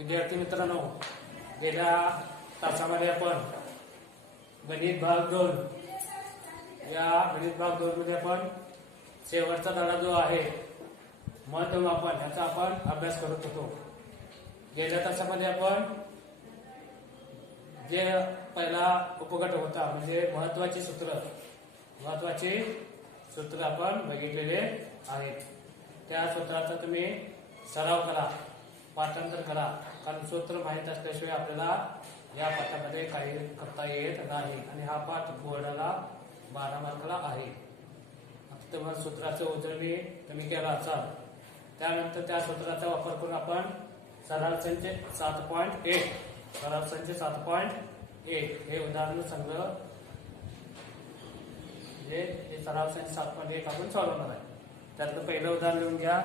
विद्यार्थी मित्रांनो गेल्या तासामध्ये आपण गणित भाग दोन या गणित भाग दोन मध्ये आपण शेवटचा धडा जो आहे महत्वमापन याचा आपण अभ्यास करत होतो. गेल्या तासामध्ये आपण जे पहिला उपगट होता म्हणजे महत्वाची सूत्र महत्वाची सूत्र आपण बघितलेले आहेत. त्या सूत्राचा तुम्ही सराव करा पाठांतर करा. कारण सूत्र माहीत असल्याशिवाय आपल्याला या पाठामध्ये काही करता येत नाही. आणि हा पाठ बोर्डाला बारा मार्काला आहे. आता तुम्हाला सूत्राचं उजळणी तुम्ही केला असाल. त्यानंतर त्या सूत्राचा वापर करून आपण सरळ सात पॉईंट एक. सरळ सात पॉईंट एक. हे उदाहरण संग्रह म्हणजे हे सराव संच सात पॉईंट एक आपण चालवणार आहे. त्यातलं पहिलं उदाहरण लिहून घ्या.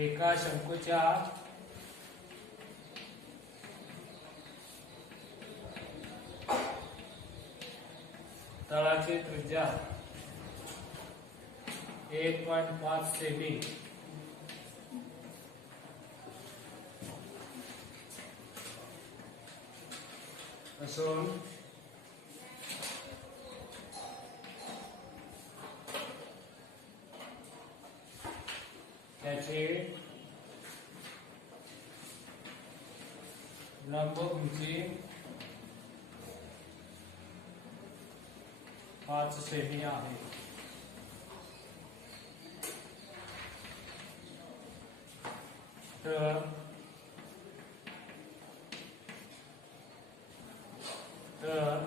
एका शंकूच्या तळाची त्रिज्या एक पॉईंट पाच सेमी. असून त्याचे लंब उंची पाच सेमी आहे तर तर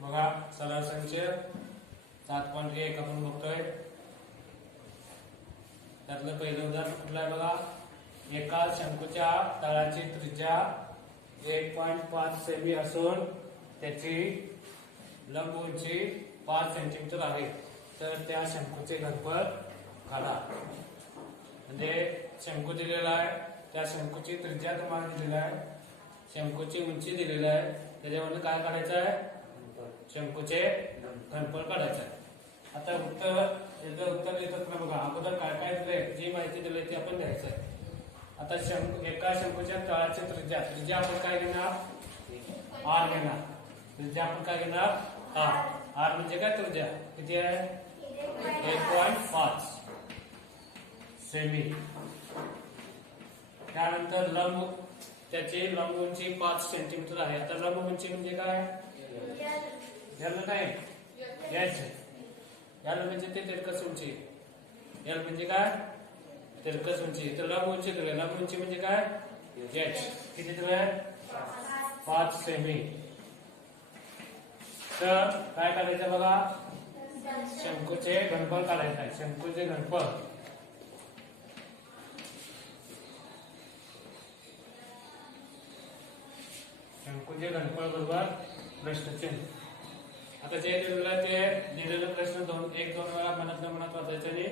बघा सरळ संच सात पॉईंट एक आपण बघतोय. त्यातलं पहिलं उदाहरण कुठलं आहे बघा? एका शंकूच्या तळाची त्रिज्या एक पॉईंट पाच सेमी असून त्याची लंब उंची पाच सेंटीमीटर आहे. तर त्या शंकूचे घनफळ काढा. म्हणजे शंकू दिलेला आहे त्या शंकूची त्रिज्या तुम्हाला दिलेला आहे शंकूची उंची दिलेली आहे. त्याच्यावरनं काय काढायचं आहे? शंकूचे घनफळ काढायचं आहे. आता उत्तर याचं उत्तर देत असताना बघा अगोदर काय काय दिलंय जी माहिती दिली ती आपण घ्यायचं आहे. आता शंकू एका शंकूच्या तळाची त्रिज्या त्रिज्या आपण काय घेणार? आर घेणार. त्रिज्या आपण काय घेणार? आर. आर म्हणजे काय त्रिज्या? किती आहे? एक पॉईंट पाच. सेमी. त्यानंतर लंब त्याची लंब उंची पाच सेंटीमीटर आहे. आता लंब उंची म्हणजे काय? याला नाही याच याला म्हणजे ते तिरकस उंची. याला म्हणजे काय? तिरकस उंची. तर लांब उंची दिली लांब उंची म्हणजे काय? एच किती दिलंय पाच सेमी. तर काय करायचं बघा? शंकूचे घनफळ काढायचं आहे. शंकूचे घनफळ. शंकूचे घनफळ बरोबर प्रश्नचिन्ह. आता जे आहे ते दिलेलं प्रश्न दोन एक दोन वेळा मनातल्या मनात वाचायचं आणि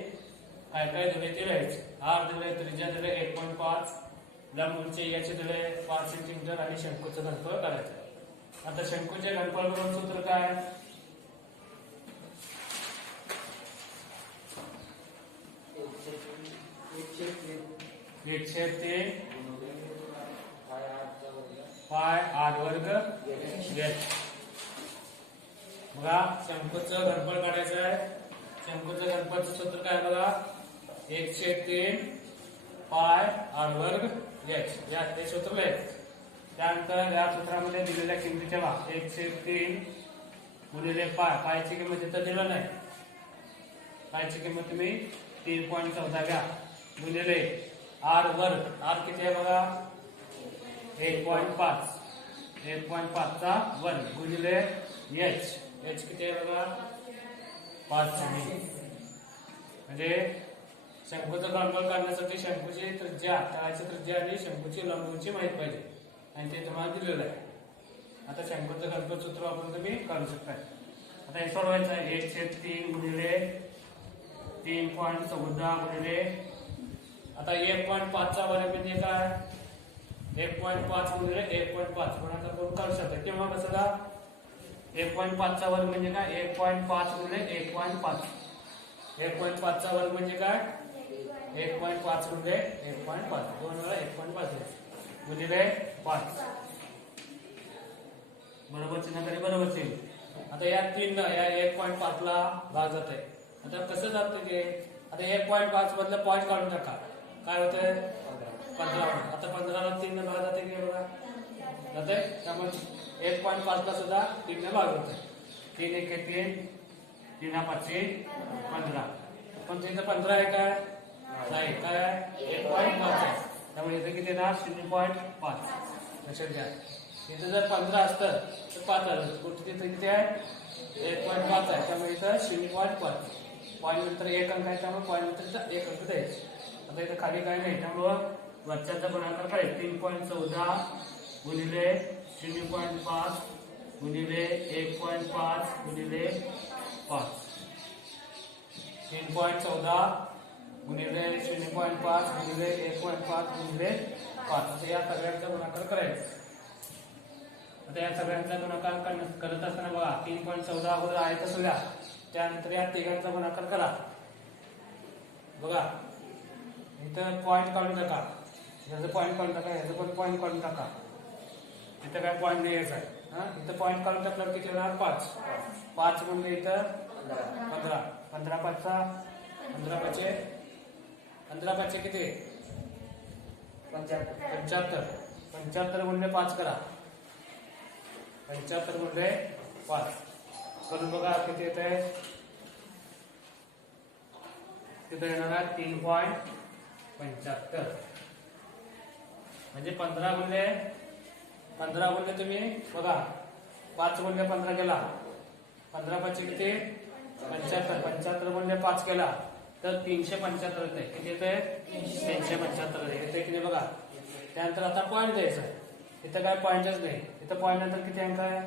काय काय दिले ते लिहायचं आर दिले त्रिज्या दिले एक पॉईंट पाच लंब उंची याचे दिले पाच सेंटीमीटर आणि शंकूचं घनफळ काढायचं. आता शंकूचे घनफळ बरोबर सूत्र काय? एकशे ते पाय आर वर्ग बघा शंकूचं घनफळ काढायचं आहे. शंकूचं घनफळचं सूत्र काय बघा? एकशे तीन पाय आर वर्ग एच या हे सूत्र आहे त्यानंतर या सूत्रामध्ये दिलेल्या किमती ठेवा एकशे तीन गुणिले पाय. पायची किंमत तिथं दिलं नाही. पायची किंमत तुम्ही तीन पॉईंट चौदा घ्या. गुणिले आर वर्ग. आर किती आहे बघा? एक पॉईंट पाच. एक पॉईंट पाचचा वन गुणिले एच एच किती आहे बघा? पाच सेमी म्हणजे शंकूचं गणपण काढण्यासाठी शंकूची त्रिज्या तळाची त्रिज्या आणि शंकूची लांबूची माहीत पाहिजे. आणि ते तुम्हाला दिलेलं आहे. आता शंकूचं गणपत सूत्र वापरून तुम्ही काढू शकता आता हे सोडवायचं आहे. एक छेद तीन गुणिले तीन पॉईंट चौदा गुणिले. आता एक पॉईंट पाचचा वर्ग म्हणजे काय? एक पॉईंट पाच गुणिले एक पॉईंट पाच. कोणाचा करून काढू शकता? किंवा कसं का एक पॉईंट पाचचा वर्ग म्हणजे काय? एक पॉईंट पाच गुणिले एक पॉईंट पाच. एक पॉईंट पाचचा वर्ग म्हणजे काय? एक पॉईंट पाच गुणिले एक पॉईंट पाच. दोन वेळा एक पॉईंट पाच गुणिले पाच. बरोबर चिन्ह तरी बरोबर येईल आता या तीन या एक पॉईंट पाच ला भाग जात आहे आता कसं जातं की आता एक पॉईंट पाच मधलं पॉईंट काढून टाका. काय होतंय? पंधरा. आता पंधराला तीन भाग जाते की बघा जाते त्यामुळे एक पॉईंट पाचला सुद्धा तीन भाग होते. तीन एक तीन तीन तीन पाचशे पंधरा. पण तिथं पंधरा आहे काय? नाही काय? आहे? एक पॉईंट पाच आहे. त्यामुळे इथं किती येणार? शून्य पॉईंट पाच. लक्षात घ्या. इथं जर पंधरा असतं तर पाच आलं कुठे तिथं किती आहे? एक पॉईंट पाच आहे. त्यामुळे इथं शून्य पॉईंट पाच. पॉईंट नंतर एक अंक आहे त्यामुळे पॉईंट नंतर एक अंक द्यायचे. आता इथं खाली काय नाही त्यामुळं वरच्याचा गुणाकार काय? तीन पॉईंट चौदा गुणिले शून्य पॉईंट पाच गुणिले एक पॉईंट पाच गुणिले पाच. तीन पॉईंट चौदा गुणिले शून्य पॉईंट पाच गुणिले एक पॉईंट पाच गुणिले पाच. असं या सगळ्यांचा गुणाकार करायचा. आता या सगळ्यांचा गुणाकार करत असताना बघा तीन पॉईंट चौदा अगोदर आहेत असल्या द्या त्यानंतर या तिघांचा गुणाकार करा. बघा इथं पॉईंट काढून टाका. ह्याचं पॉईंट काढून टाका ह्याचं पण पॉईंट काढून टाका. इथं काय पॉईंट द्यायचा आहे? हा? इथं पॉईंट काढून टाकल्यावर किती होणार पाच. पाच म्हणजे इथं पंधरा. पंधरा. पाचचा? पंधरा पाचशे पंधरा पाचशे किती? पंच्याहत्तर. पंच्याहत्तर. गुणले पाच करा. पंच्याहत्तर गुणले पाच. करून बघा किती येत आहे? तिथं येणार आहे तीन पॉईंट पंच्याहत्तर. म्हणजे पंधरा गुणले पंधरा गुणले तुम्ही. बघा पाच गुणले पंधरा केला. पंधरा पाचशे किती पंच्याहत्तर. पंच्याहत्तर गुणले पाच केला. तर तीनशे पंच्याहत्तर येते किती येते तीनशे पंच्याहत्तर येते किती बघा? त्यानंतर आता पॉईंट द्यायचा. इथं काय पॉईंटच नाही. इथं पॉईंट नंतर किती अंक आहे?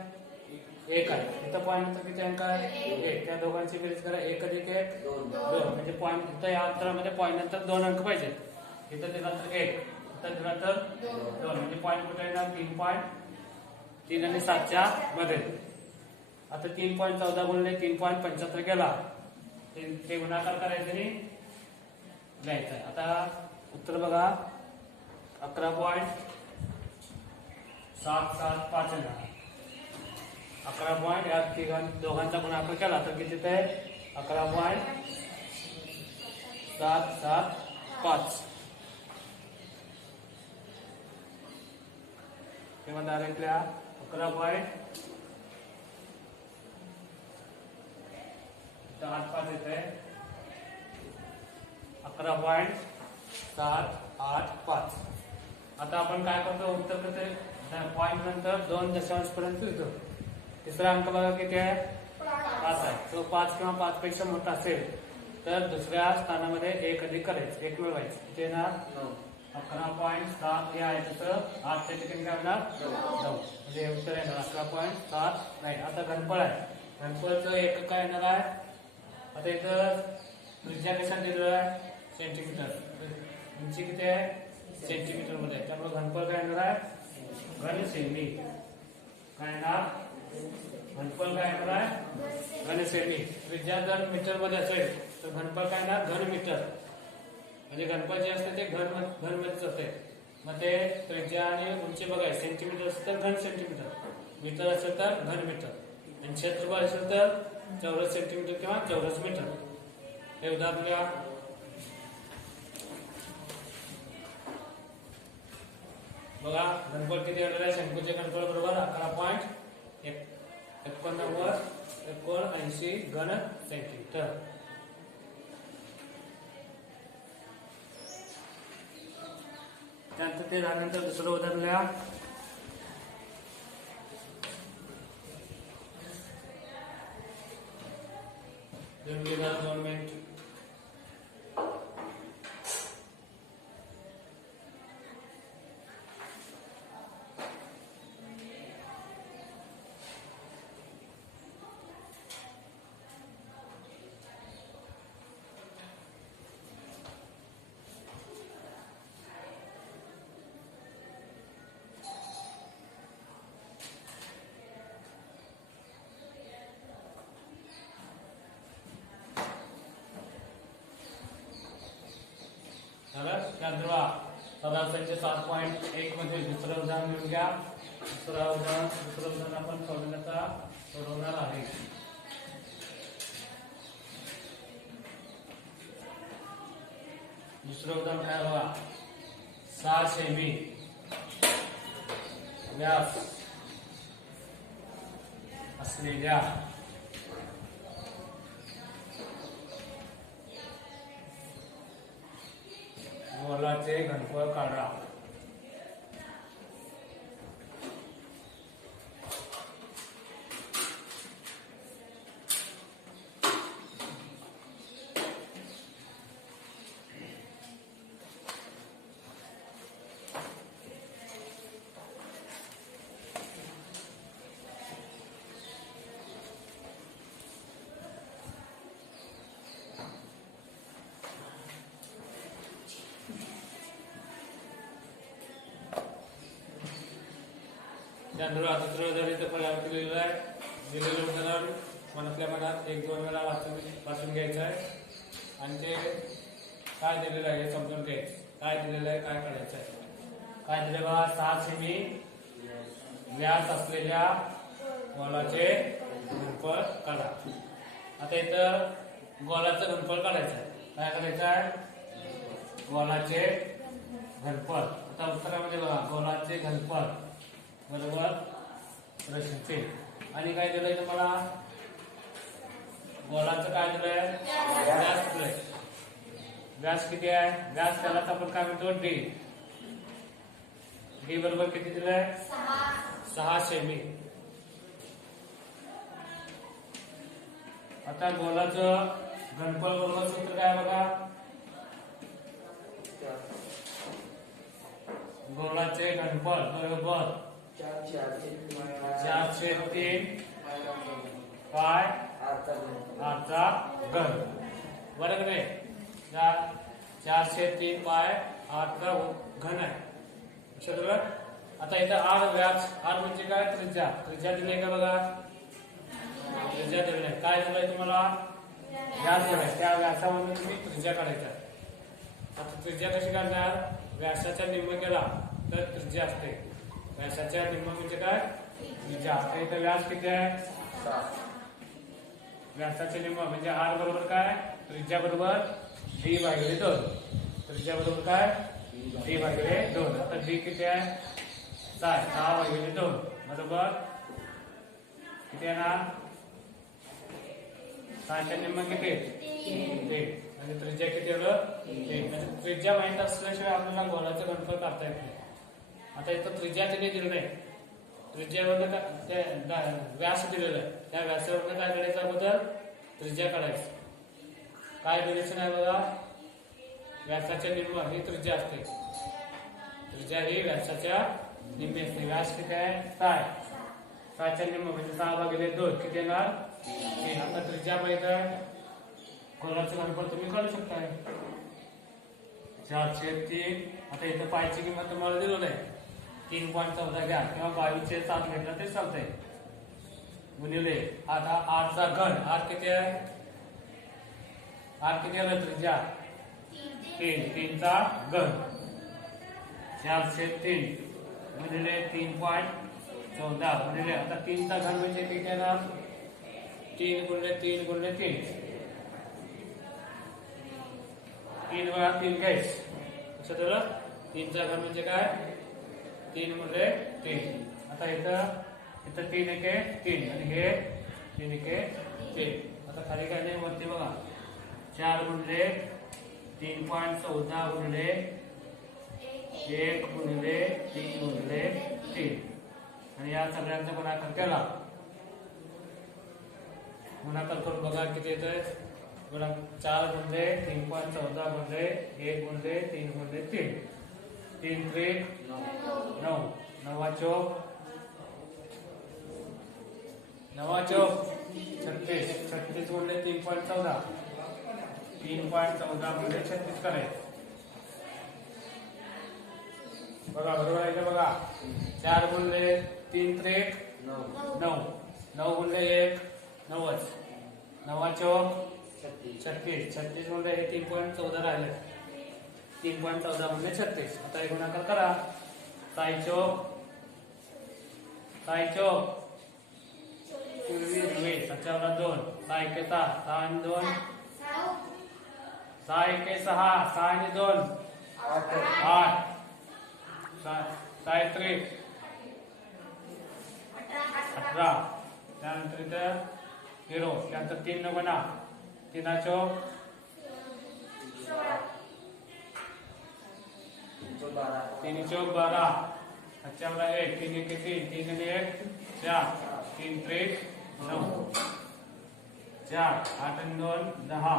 एक आहे. इथं पॉईंट नंतर किती अंक आहे? एक. त्या दोघांची बेरीज करा. एक अधिक एक दोन. म्हणजे पॉईंट इथं या अंतरामध्ये पॉईंट नंतर दोन अंक पाहिजे इथं त्यानंतर एक. इथं त्यानंतर दोन. म्हणजे पॉईंट कुठे येणार तीन पॉईंट तीन आणि सातच्या मध्ये. आता तीन पॉईंट चौदा गुणले तीन पॉईंट पंच्याहत्तर केला ते ते गुणाकार करायचं आणि घ्यायचं आहे आता उत्तर बघा. अकरा पॉईंट सात सात पाच येणार अकरा पॉईंट या तिघां दोघांचा गुणाकार केला तर किती ते अकरा पॉईंट सात सात पाच. किंवा डायरेक्टल्या अकरा पॉईंट आठ पाच येत आहे. अकरा पॉईंट सात आठ पाच. आता आपण काय करतो? उत्तर कसं पॉईंट नंतर दोन दशांश पर्यंत येतो. तिसरा अंक बघा किती आहे? पाच आहे. तो पाच किंवा पाच पेक्षा मोठा असेल तर दुसऱ्या स्थानामध्ये एक अधिक करायचं. एक मिळवायचं. किती येणार? अकरा पॉईंट सात हे आहे तसं आठच्या ठिकाणी काय होणार नऊ म्हणजे हे उत्तर येणार. अकरा पॉईंट सात. नाही आता घनफळ आहे. घनफळचं एक काय येणार आहे? आता इथं त्रिज्या कशात दिलेलं आहे? सेंटीमीटर उंची किती आहे? सेंटीमीटरमध्ये आहे. त्यामुळे घनफळ काय येणार आहे? घन सेमी काय येणार? घनफळ काय येणार आहे? घन सेमी त्रिज्या जर मीटरमध्ये असेल तर घनफळ काय येणार? घन मीटर म्हणजे गणपत जे असते ते घन घन मध्येच असते मग ते त्रिज्या आणि उंची बघाय सेंटीमीटर असेल तर घन सेंटीमीटर मीटर असेल तर घन मीटर. आणि क्षेत्रफळ असेल तर चौरस सेंटीमीटर किंवा चौरस मीटर. हे उदाहरण घ्या. बघा घनफळ किती येणार आहे? शंकूचे घनफळ बरोबर अकरा पॉईंट एकोणनव्वद एकोणऐंशी घन सेंटीमीटर ते त्यानंतर दुसरं उदाहरण लिहा दोन त्याचे सात पॉईंट एक मध्ये दुसरं उदाहरण घेऊन घ्या. दुसरं उदाहरण दुसरं उदाहरण आपण सोडवण्याचा सोडवणार आहे. दुसरं उदाहरण काय बघा? सहा सेमी व्यास असलेल्या मोलाचे घनफळ काढा. चंद्र दुसरं उदाहरण इथं दिलेलं आहे. दिलेलं उदाहरण मनातल्या मनात एक दोन वेळा वाचून वाचून घ्यायचं आहे. आणि ते काय दिलेलं आहे हे समजून घ्यायचं. काय दिलेलं आहे काय करायचं आहे? काय दिलं बघा सहा सेमी व्यास असलेल्या गोलाचे गुणफळ काढा. आता इथं गोलाचं घनफळ काढायचं आहे. काय करायचं आहे? गोलाचे घनफळ. आता उत्तरामध्ये बघा गोलाचे घनफळ. बरोबर? प्रश्नचे आणि काय दिलंय तुम्हाला? गोलाचं काय दिलंय? व्यास दिलंय व्यास किती आहे? व्यास त्याला आपण काय म्हणतो? डी. डी बरोबर किती दिलंय? सहा सेमी. आता गोलाचं घनफळ बरोबर सूत्र काय बघा? गोलाचे घनफळ बरोबर. चारशे तीन पाय आठचा घन बरोबर नाही? चार- चारशे तीन पाय आठचा घन आहे. लक्षात? आता इथं आर व्यास आर म्हणजे काय? त्रिज्या. त्रिज्या दिले का बघा? त्रिज्या दिले काय दिलंय तुम्हाला? व्यास दिलाय. त्या व्यासामधून तुम्ही त्रिज्या काढायच्या आता त्रिज्या कशी काढणार? व्यासाच्या निम्म केला तर त्रिज्या असते. व्यासाच्या निम्म म्हणजे काय त्रिज्या तर इथं व्यास किती आहे? व्यासाचे निम्म म्हणजे आर बरोबर काय? त्रिज्या बरोबर डी भागिले दोन. त्रिज्या बरोबर काय? डी भागिले दोन. आता डी किती आहे? सहा सहा भागिले दोन. बरोबर? किती आहे ना? सहाच्या निम्म किती? तीन. म्हणजे त्रिज्या किती आलं म्हणजे त्रिज्या माहीत असल्याशिवाय आपल्याला गोलाचं गणपत काढता येत नाही. आता इथं त्रिज्या तिने दिलं नाही त्रिज्यावरनं का- व्यास दिलेलं आहे. त्या व्यासावरनं काय करायचं अगोदर? त्रिज्या काढायचं. काय दिलेचं आहे बघा? व्यासाच्या निम्म ही त्रिज्या असते. त्रिज्या ही व्यासाच्या निम्मी असते. व्यास किती आहे? काय सहाच्या निम्म म्हणजे सहा भागिले दोन. किती येणार? तीन. आता त्रिज्या माहीत आहे कोणाचं घनफळ तुम्ही काढू शकताय. चारशे तीन. आता इथं पायची किंमत तुम्हाला दिलं नाही तीन पॉईंट चौदा घ्या. किंवा बावीसशे सात घेतलं ते चालतंय. गुणिले आता आठचा घन. आठ किती आहे? आठ किती आलं त्रिज्या तीन. तीनचा घन. चारशे तीन. गुणिले तीन पॉईंट चौदा. गुणिले आता तीनचा घन म्हणजे किती येणार? तीन गुणले तीन गुणले तीन. तीन वेळा तीन घ्यायच. लक्षात आलं? तीनचा घन म्हणजे काय? तीन म्हणजे तीन. आता इथं इथं तीन एके तीन. आणि हे तीन एके तीन. आता खाली काय नाही वरती बघा. चार गुणले तीन पॉईंट चौदा गुणले एक गुणले तीन गुणले तीन. आणि या सगळ्यांचा गुणाकार केला. गुणाकार करून बघा किती येत बघा चार गुंडे तीन पॉईंट चौदा गुंडे एक गुंडे तीन गुणले तीन. तीन त्रे नऊ. नवा चौक. नवा चौक. छत्तीस. छत्तीस गुंडे तीन पॉईंट चौदा. तीन पॉईंट चौदा गुंडे छत्तीस करायचे बघा बरोबर आहे बघा? चार गुंडे तीन त्रिक नऊ. नऊ. गुंडे एक नव्वद नवा चौक. छत्तीस. छत्तीस म्हणजे हे तीन पॉईंट चौदा राहिले. तीन पॉईंट चौदा म्हणजे छत्तीस. आता हे गुणाकार करा. साई चौक साई चौक पूर्वी सच्यावला दोन. साय के सहा. सहा आणि दोन. साय के सहा. सहा आणि दोन. आठ. सा- साय त्रिक अठरा. त्यानंतर इथं हिरो त्यानंतर तीन न बना तीना चौक तीन चौक बारा अच्छा एक तीन एक तीन. तीन आणि एक चार. तीन त्रिक नऊ. चार. आठ आणि दोन दहा.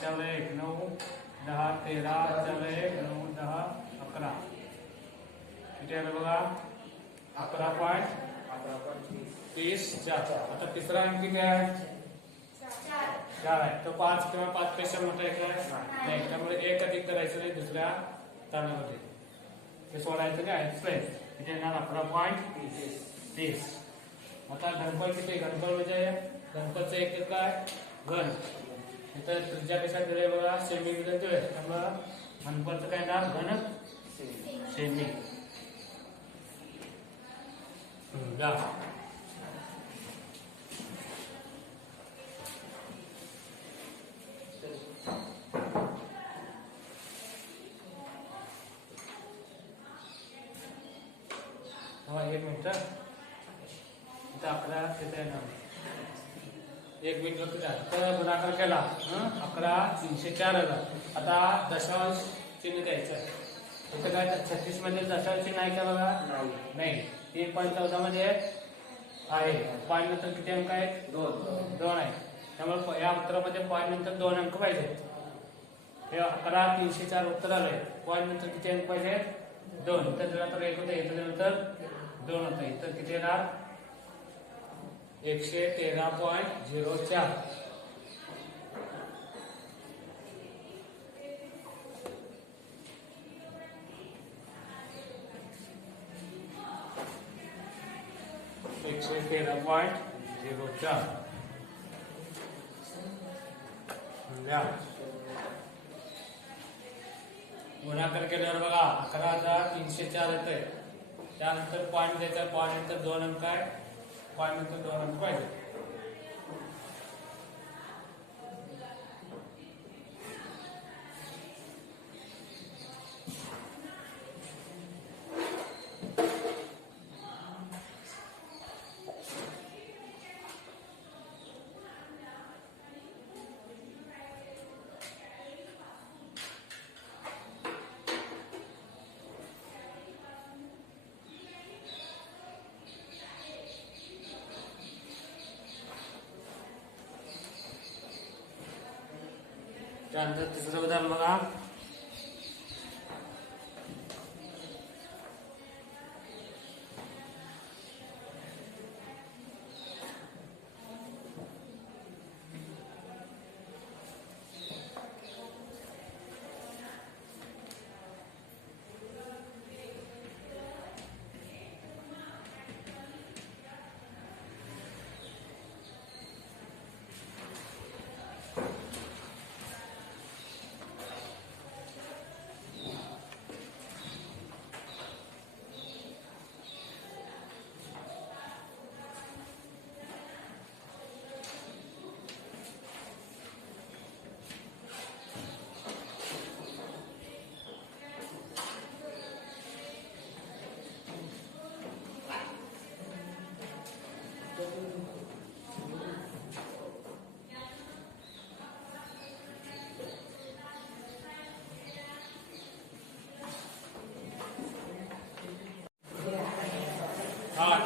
त्याला एक नऊ. दहा तेरा. त्याला एक नऊ दहा अकरा. किती आलं बघा? अकरा पॉईंट तीस. चार. आता तिसरा अंक किती आहे? चार आहे. तो पाच किंवा पाच पेक्षा मोठा आहे? काय नाही. त्यामुळे एक अधिक करायचं नाही दुसऱ्या ताणामध्ये ते सोडायचं नाही एक्सप्रेस इथे येणार अकरा पॉईंट तीस आता घनफळ किती घनफळ म्हणजे घनफळचं एक काय? घन. इथं त्रिज्यापेक्षा दिले बघा? सेमी दिले त्यामुळं घनफळचं काय येणार? घन. सेमी जा हा एक मिनिट इथं अकरा तिथे येणार एक मिनिट बघ तिथं. तर गुणाकार केला? अकरा तीनशे चार हजार. आता दशांश चिन्ह द्यायचं. इथं काय छत्तीसमध्ये दशांश चिन्ह आहे का बघा? नाही. तीन पॉईंट चौदा मध्ये आहे. पॉईंट नंतर किती अंक आहेत? दोन. दोन आहे. त्यामुळे या उत्तरामध्ये पॉईंट नंतर दोन अंक पाहिजे. हे अकरा तीनशे चार उत्तर आलंय. पॉईंट नंतर किती अंक पाहिजे? दोन. इथं दिल्यानंतर एक होते इथं दिल्यानंतर दोन होते. इथं किती येणार? एकशे तेरा पॉईंट झिरो चार. एकशे तेरा पॉईंट झिरो चार. गुणाकार केल्यावर बघा अकरा हजार तीनशे चार येते त्यानंतर पॉईंट द्यायचा पॉईंट नंतर दोन अंक आहे. पॉईंट नंतर दोन अंक पाहिजे त्यानंतर तिसरं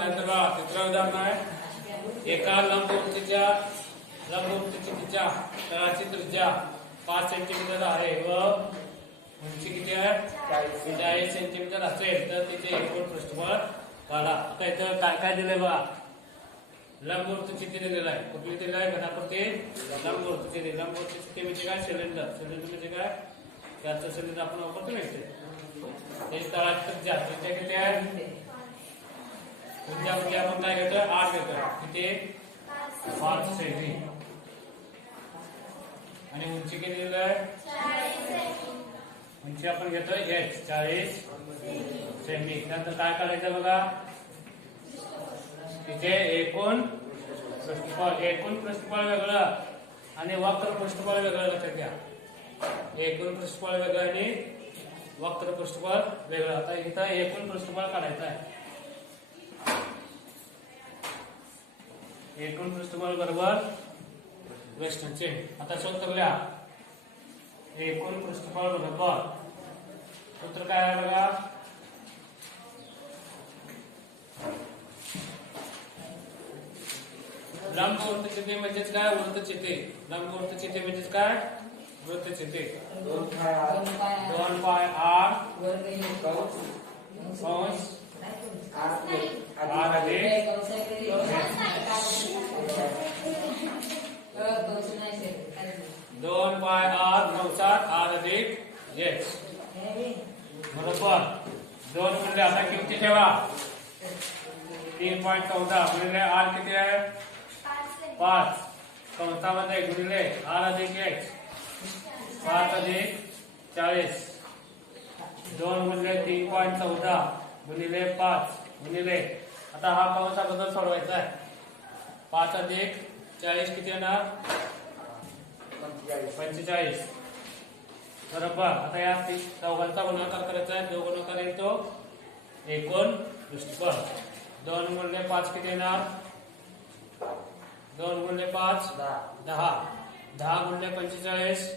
उदाहरण बघा तिसरं उदाहरण आहे. एका लंबवृत्तीच्या लंबवृत्तीच्या तळाची त्रिज्या पाच सेंटीमीटर आहे व उंची किती आहे? चाळीस सेंटीमीटर असेल तर तिथे एकूण पृष्ठफळ काढा. आता इथं काय काय दिलंय बघा? लंबवर्तुळ किती दिलेलं आहे? कुठली दिलेलं आहे? घनाकृती लंबवर्तुळ चिती म्हणजे काय? सिलेंडर सिलेंडर म्हणजे काय? त्याचं सिलेंडर आपण वापरतो मिळते ते तळाची त्रिज्या त्रिज्या किती आहे? उद्या उद्या आपण काय घेतोय? आठ घेतोय. किती? पाच. सेमी आणि उंची किती दिलेलं आहे उंची आपण घेतोय? एच चाळीस. सेमी त्यानंतर काय करायचं बघा? तिथे एकूण पृष्ठफळ एकूण पृष्ठफळ वेगळं आणि वक्र पृष्ठफळ वेगळं लक्षात घ्या. एकूण पृष्ठफळ वेगळं आणि वक्र पृष्ठफळ वेगळं. आता इथं एकूण पृष्ठफळ काढायचं आहे. एकूण पृष्ठफळ बरोबर वेस्टर्नचे. आता सूत्र लिहा एकूण पृष्ठफळ बरोबर. सूत्र काय आहे बघा? लंब वृत्तचिते म्हणजेच काय? वृत्तचिते लंब वृत्तचिते म्हणजेच काय? वृत्तचिते दोन पाय. आर कंस दोन पाय आर कंसात आर अधिक एच बरोबर. दोन म्हणजे आता किमती तीन पॉईंट चौदा. गुणिले आर किती पाच. कंसामध्ये गुणिले आर अधिक एक. पाच अधिक चाळीस. दोन गुणिले तीन पॉईंट चौदा. गुणिले पाच. गुणिले आता हा कंस अगोदर सोडवायचा आहे. पाच अधिक चाळीस किती येणार? पंचेचाळीस. बरोबर. आता या ती- चौघांचा गुणाकार करायचा आहे. जो गुणाकार येतो एकूण पृष्ठफळ दोन गुणले पाच किती येणार? दोन गुणले पाच दहा. दहा गुणले पंचेचाळीस.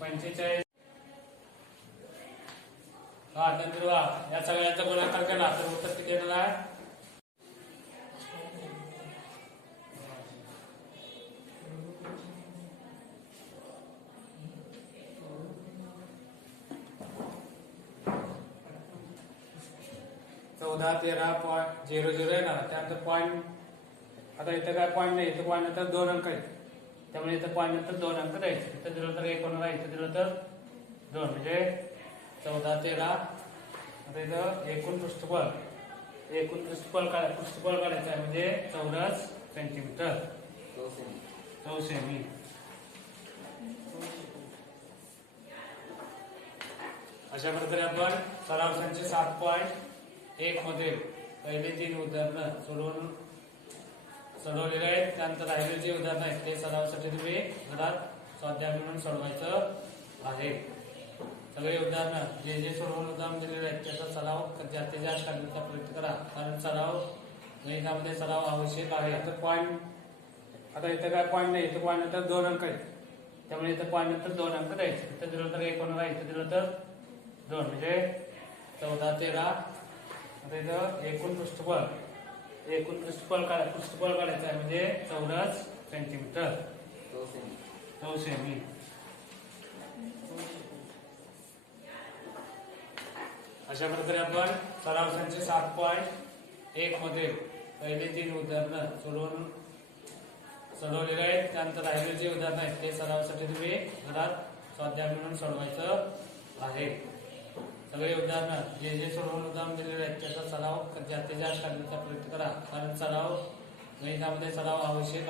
पंचेचाळीस हा नंतर या सगळ्यांचा गुणाकार केला तर उत्तर किती येणार आहे? चौदा तेरा पॉईंट झिरो झिरो येणार. त्यानंतर पॉईंट आता इथं काय पॉईंट नाही इथं पॉईंट नंतर दोन अंक आहेत. त्यामुळे इथं पॉईंट नंतर दोन अंक द्यायचे. इथं दिलं तर एक होणार इथं दिलं तर दोन. म्हणजे चौदा तेरा. आता इथं एकूण पृष्ठफळ. एकूण पृष्ठफळ काढ पृष्ठफळ काढायचं आहे म्हणजे चौरस सेंटीमीटर नऊ सेमी अशा प्रकारे आपण सराव संच सात पॉईंट एक मध्ये पहिले तीन उदाहरणं सोडवून सोडवलेले आहेत. त्यानंतर राहिले जे उदाहरण आहेत ते सरावासाठी तुम्ही घरात स्वाध्याय म्हणून सोडवायचं आहे. सगळे उदाहरणं जे जे सोडवून उदाहरण दिलेले आहेत त्याचा सराव जास्तीत जास्त करण्याचा प्रयत्न करा. कारण सराव गणितामध्ये सराव आवश्यक आहे. आता पॉईंट आता इथं काय पॉईंट नाही. इथं पॉईंट नंतर दोन अंक आहेत. त्यामुळे इथं पॉईंट नंतर दोन अंक द्यायचे. इथं दिलं तर एक होणार इथं दिलं तर दोन. म्हणजे चौदा तेरा. आता इथं एकूण पृष्ठफळ एकूण पृष्ठफळ काढा पृष्ठफळ काढायचं आहे. म्हणजे चौरस सेंटीमीटर नऊ अशा प्रकारे आपण सराव संच सात पॉईंट एक मध्ये पहिले तीन उदाहरणं सोडवून सोडवलेले आहेत. त्यानंतर राहिलेले जे उदाहरण आहेत ते सरावासाठी तुम्ही घरात स्वाध्याय म्हणून सोडवायचं आहे. सगळे उदाहरणं जे जे सोडवून उदाहरण दिलेले आहेत त्याचा सराव जास्तीत जास्त करण्याचा प्रयत्न करा. कारण सराव गणितामध्ये सराव आवश्यक